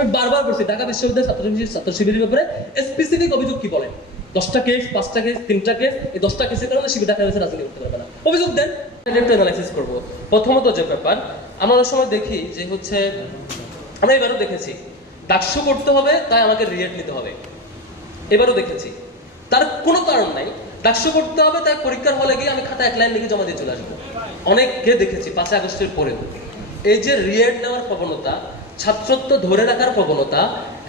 আমি বারবার বলছি ঢাকা বিশ্ববিদ্যালয়ের ছাত্র শিবিরের ব্যাপারে স্পেসিফিক অভিযোগ কি বলেন? 10টা কেস, 5টা কেস, 3টা কেস, এই 10টা কেসের কারণে শিবির ঢাকা বিশ্ববিদ্যালয়ে রাজনীতি করতে পারবে না। অভিযোগ দেন, একটু অ্যানালাইসিস করব। প্রথমত যে ব্যাপার, আমরা অনেক সময় দেখি যে হচ্ছে, আমরা এবারও দেখেছি ডাকসু করতে হবে তাই আমাকে রিয়েট নিতে হবে, এবারও দেখেছি। তার কোনো কারণ নাই, ডাকসু করতে হবে তাই পরীক্ষার হলে গিয়ে আমি খাতা এক লাইন লিখে জমা দিয়ে চলে আসবো। অনেককে দেখেছি 5 আগস্টের পরেও এই যে রিয়েট নেওয়ার প্রবণতা, ছাত্রত্ব ধরে রাখার প্রবণতা,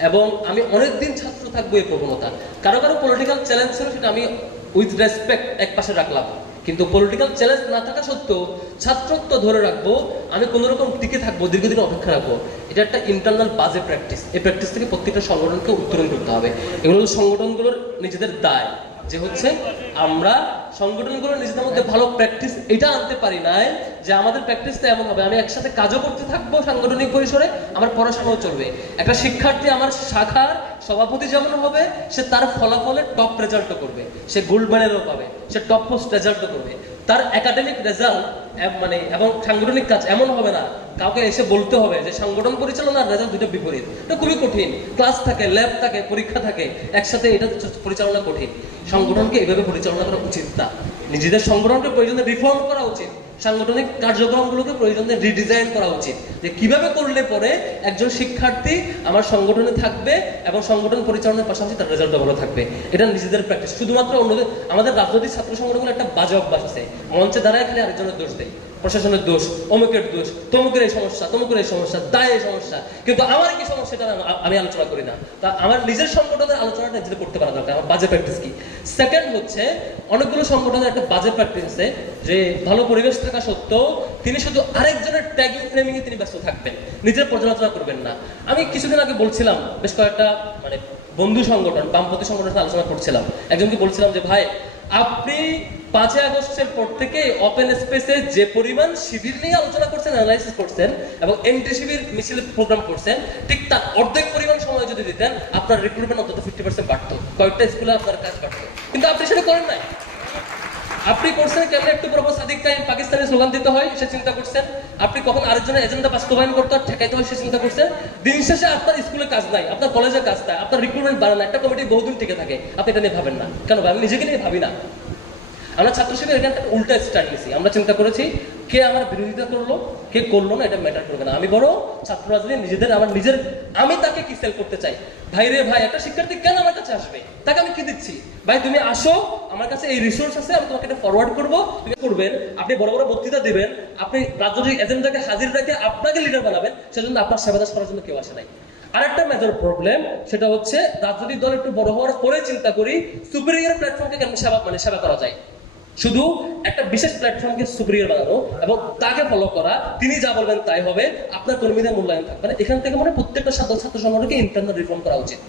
এবং আমি অনেকদিন ছাত্র থাকবো এই প্রবণতা। কারো কারো পলিটিক্যাল চ্যালেঞ্জ ছিল, সেটা আমি উইথ রেসপেক্ট এক পাশে রাখলাম, কিন্তু পলিটিক্যাল চ্যালেঞ্জ না থাকা সত্ত্বেও ছাত্রত্ব ধরে রাখবো, আমি কোনো রকম টিকে থাকবো, দীর্ঘদিন অপেক্ষা রাখবো, এটা একটা ইন্টারনাল বাজে প্র্যাকটিস। এই প্র্যাকটিস থেকে প্রত্যেকটা সংগঠনকে উত্তরণ করতে হবে। এগুলো সংগঠনগুলোর নিজেদের দায় যে হচ্ছে আমরা সংগঠনগুলো নিজেদের মধ্যে ভালো প্র্যাকটিস এটা আনতে পারি নাই, যে আমাদের প্র্যাকটিসটা এমন হবে আমি একসাথে কাজও করতে থাকবো সাংগঠনিক পরিসরে, আমার পড়াশোনাও চলবে। একটা শিক্ষার্থী আমার শাখার সভাপতি যেমন হবে, সে তার ফলাফলে টপ রেজাল্টও করবে, সে গোল্ড মেডেলও পাবে, সে টপ পোস্ট রেজাল্টও করবে। তার একাডেমিক রেজাল্ট মানে এবং সাংগঠনিক কাজ এমন হবে না কাউকে এসে বলতে হবে যে সংগঠন পরিচালনা আর রেজাল্ট দুটো বিপরীত। এটা খুবই কঠিন, ক্লাস থাকে, ল্যাব থাকে, পরীক্ষা থাকে, একসাথে এটা পরিচালনা কঠিন। সংগঠনকে এভাবে পরিচালনা করা উচিত না। নিজেদের সংগঠনকে প্রয়োজনে রিফর্ম করা উচিত, সাংগঠনিক কার্যক্রমগুলোকে প্রয়োজনে রিডিজাইন করা উচিত, যে কিভাবে করলে পরে একজন শিক্ষার্থী আমার সংগঠনে থাকবে এবং সংগঠন পরিচালনার পাশাপাশি তার রেজাল্টও ভালো থাকবে। এটা নিজেদের প্র্যাকটিস। শুধুমাত্র অন্যদের, আমাদের রাজনৈতিক ছাত্র সংগঠনের একটা বাজে অভ্যাস আছে, মঞ্চে দাঁড়ায় খালি আরেকজনের দোষ দেয়, প্রশাসনের দোষ, অমুকের দোষ, তমুকের এই সমস্যা, তমুকের এই সমস্যা, দায় এই সমস্যা, কিন্তু আমার কি সমস্যা এটা আমি আলোচনা করি না। তা আমার নিজের সংগঠনের আলোচনাটা নিজেদের করতে পারা দরকার। আমার বাজে প্র্যাকটিস কি? সেকেন্ড হচ্ছে, অনেকগুলো সংগঠনের একটা বাজে প্র্যাকটিস আছে যে ভালো পরিবেশ থাকা সত্ত্বেও তিনি শুধু আরেকজনের ট্যাগিং ফ্রেমিং এ তিনি ব্যস্ত থাকবেন, নিজের পর্যালোচনা করবেন না। আমি কিছুদিন আগে বলছিলাম, বেশ কয়েকটা মানে বন্ধু সংগঠন, বামপন্থী সংগঠনের আলোচনা করছিলাম, একজনকে বলছিলাম যে ভাই, আপনি 5 আগস্টের পর থেকে ওপেন স্পেসে যে পরিমাণ শিবির নিয়ে আলোচনা করছেন, অ্যানালাইসিস করছেন এবং এন্টি শিবির মিছিল প্রোগ্রাম করছেন, ঠিক তার অর্ধেক পরিমাণ সময় যদি দিতেন আপনার রিক্রুটমেন্ট অন্তত 50% বাড়তো, কয়েকটা স্কুলে আপনার কাজ বাড়তো। কিন্তু আপনি সেটা করেন নাই। আপনি করছেন কেমন একটু বড় সাদিক কাইম পাকিস্তানি স্লোগান দিতে হয় সে চিন্তা করছেন, আপনি কখন আরেকজনের এজেন্ডা বাস্তবায়ন করতে হয় ঠেকাইতে হয় সে চিন্তা করছেন। দিন শেষে আপনার স্কুলে কাজ নাই, আপনার কলেজে কাজ নাই, আপনার রিক্রুটমেন্ট বাড়ে না, একটা কমিটি বহুদিন টিকে থাকে, আপনি এটা নিয়ে ভাবেন না কেন? আমি নিজেকে নিয়ে ভাবি না। আমরা ছাত্র শিবির এখানে একটা উল্টা স্টার্ট নিয়েছি। আমরা চিন্তা করেছি কে আমার বিরোধিতা করলো, কে করলো না, এটা ম্যাটার করবে না। আমি বড় ছাত্র রাজনীতি নিজেদের, আমার নিজের, আমি তাকে কি সেল করতে চাই। ভাই রে ভাই, একটা শিক্ষার্থী কেন আমার কাছে আসবে, তাকে আমি কি দিচ্ছি? ভাই তুমি আসো, আমার কাছে এই রিসোর্স আছে, আমি তোমাকে এটা ফরওয়ার্ড করবো, তুমি করবেন। আপনি বড় বড় বক্তৃতা দিবেন, আপনি রাজনৈতিক এজেন্ডাকে হাজির রেখে আপনাকে লিডার বানাবেন, সেজন্য আপনার সেবাদাস করার জন্য কেউ আসে নাই। আরেকটা মেজর প্রবলেম, সেটা হচ্ছে রাজনৈতিক দল একটু বড় হওয়ার পরে চিন্তা করি সুপিরিয়র প্ল্যাটফর্মকে কেমন সেবা করা যায়। শুধু একটা বিশেষ প্ল্যাটফর্মকে সুপিরিয়র বানানো এবং তাকে ফলো করা, তিনি যা বলবেন তাই হবে, আপনার কর্মীদের মূল্যায়ন থাকবে না। এখান থেকে মানে প্রত্যেকটা ছাত্র সংগঠনকে ইন্টারনাল রিফর্ম করা উচিত।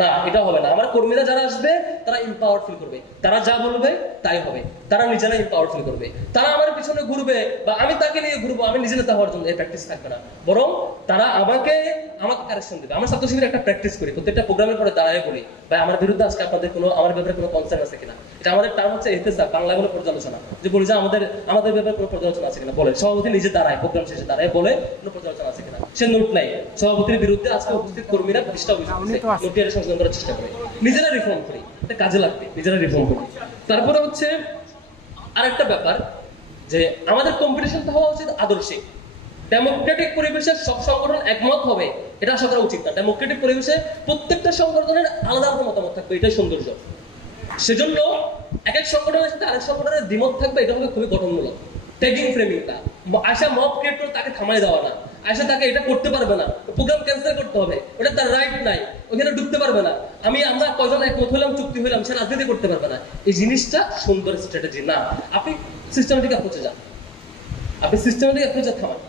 না, এটা হবে না। আমার কর্মীরা যারা আসবে তারা এম্পাওয়ার্ড ফিল করবে, তারা যা বলবে তাই হবে, তারা নিজেরা এম্পাওয়ার্ড ফিল করবে। তারা আমার পিছনে ঘুরবে বা আমি তাকে নিয়ে ঘুরবো, আমি নিজে নেতা হওয়ার জন্য এই প্র্যাকটিস থাকবে না, বরং তারা আমাকে কারেকশন দেবে। আমার ছাত্র শিবিরে একটা প্র্যাকটিস করি, প্রত্যেকটা প্রোগ্রামের পরে দাঁড়ায় বলি, ভাই আমার বিরুদ্ধে আজকে আপনাদের কোনো, আমার ব্যাপারে কোনো কনসার্ন আছে কিনা। এটা আমাদের টার্ম হচ্ছে এহতেসাব, বাংলা বলে পর্যালোচনা, যে বলি যে আমাদের ব্যাপারে কোনো পর্যালোচনা আছে কিনা, বলে সভাপতি নিজে দাঁড়ায়, প্রোগ্রাম শেষে দাঁড়ায় বলে কোনো পর্যালোচনা আছে কিনা। সে নোট নাই, সভাপতির বিরুদ্ধে আজকে উপস্থিত কর্মীরা 20টা অভিযোগ নোটিয়ারে সংশোধন করার চেষ্টা করে, নিজেরা রিফর্ম করি, এটা কাজে লাগবে, নিজেরা রিফর্ম করি। তারপরে হচ্ছে আরেকটা ব্যাপার, যে আমাদের কম্পিটিশনটা হওয়া উচিত আদর্শিক। ডেমোক্রেটিক পরিবেশে সব সংগঠন একমত হবে এটা আশা করা উচিত না। ডেমোক্রেটিক পরিবেশে প্রত্যেকটা সংগঠনের আলাদা আলাদা মতামত থাকবে, এটাই সৌন্দর্য। সেজন্য এক এক সংগঠনের সাথে আরেক সংগঠনের দ্বিমত থাকবে, এটা হবে খুবই গঠনমূলক। ট্যাগিং ফ্রেমিংটা, আয়সা মব ক্রিয়েট করে তাকে থামাই দেওয়া না, আয়সা তাকে এটা করতে পারবে না, প্রোগ্রাম ক্যান্সেল করতে হবে, ওটা তার রাইট নাই, ওখানে ঢুকতে পারবে না, আমরা কয়জন একমত হলাম, চুক্তি হলাম, সে রাজনীতি করতে পারবে না। এই জিনিসটা সুন্দর স্ট্র্যাটেজি না। আপনি সিস্টেমেটিক অ্যাপ্রোচে যান, আপনি সিস্টেমেটিক অ্যাপ্রোচে থামান।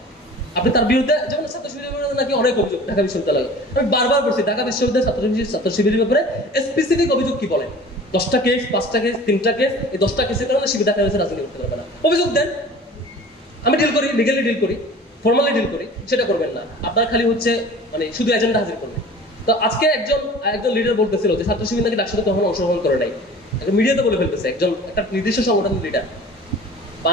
আপনি তার বিরুদ্ধে, যেমন ছাত্র শিবিরের নাকি অনেক অভিযোগ ঢাকা বিশ্ববিদ্যালয়ে, আমি বারবার বলছি ঢাকা বিশ্ববিদ্যালয়ের ছাত্র শিবিরের ব্যাপারে স্পেসিফিক অভিযোগ কি বলেন? 10টা কেস, 5টা কেস, 3টা কেস, এই 10টা কেসের কারণে শিবির ঢাকা বিশ্ববিদ্যালয়ে রাজনীতি করতে পারবে না। অভিযোগ দেন, আমি ডিল করি, লিগালি ডিল করি, ফর্মালি ডিল করি, সেটা করবেন না। আপনার খালি হচ্ছে মানে শুধু এজেন্ডা হাজির করবেন। তো আজকে একজন লিডার বলতেছিল যে ছাত্র শিবির নাকি ডাকসুতে কখনো অংশগ্রহণ করে নাই, মিডিয়াতে বলে ফেলতেছে, একটা নির্দিষ্ট সংগঠনের লিডার।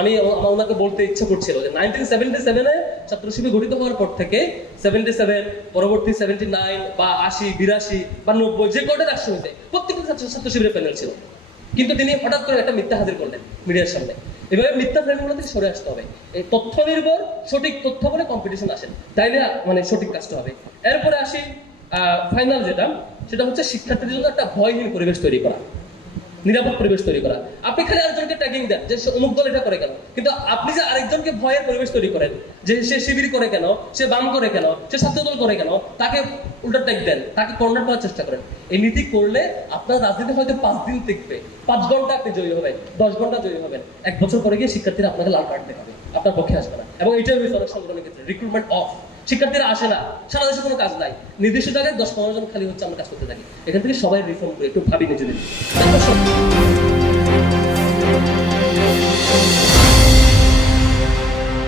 আমি আমার ওনাকে বলতে ইচ্ছা করছিল যে 1977 ছাত্র শিবির গঠিত হওয়ার পর থেকে 77 পরবর্তী 79 বা 80 82 বা 90 যে কয়টা রাষ্ট্র হয়েছে প্রত্যেকটা ছাত্র শিবিরের প্যানেল ছিল, কিন্তু তিনি হঠাৎ করে একটা মিথ্যা হাজির করলেন মিডিয়ার সামনে। এভাবে মিথ্যা ফ্রেমগুলো থেকে সরে আসতে হবে। এই তথ্য নির্ভর সঠিক তথ্য বলে কম্পিটিশন আসেন, তাইলে মানে সঠিক কাজটা হবে। এরপরে আসি ফাইনাল যেটা, সেটা হচ্ছে শিক্ষার্থীদের জন্য একটা ভয়হীন পরিবেশ তৈরি করা, নিরাপদ পরিবেশ তৈরি করা। আপনি খালি আরেকজনকে ট্যাগিং দেন যে অমুক দল এটা করে কেন, কিন্তু আপনি যে আরেকজনকে ভয়ের পরিবেশ তৈরি করেন যে সে শিবির করে কেন, সে বাম করে কেন, সে ছাত্রদল করে কেন, তাকে উল্টা ট্যাগ দেন, তাকে কর্নার করার চেষ্টা করেন। এই নীতি করলে আপনার রাজনীতি হয়তো 5 দিন টিকবে, 5 ঘন্টা আপনি জয়ী হবেন, 10 ঘন্টা জয়ী হবেন, 1 বছর পরে গিয়ে শিক্ষার্থীরা আপনাকে লাল কার্ড দেখাবে, আপনার পক্ষে আসবে না। এবং এটাই হয়েছে অনেক সংগঠনের ক্ষেত্রে, রিক্রুটমেন্ট অফ, শিক্ষার্থীরা আসে না, সারা দেশে কোনো কাজ নাই, নির্দিষ্ট জায়গায় 10-15 জন খালি হচ্ছে, আমরা কাজ করতে থাকি। এখান থেকে সবাই রিফর্ম করে একটু ভাবি নিজেদের।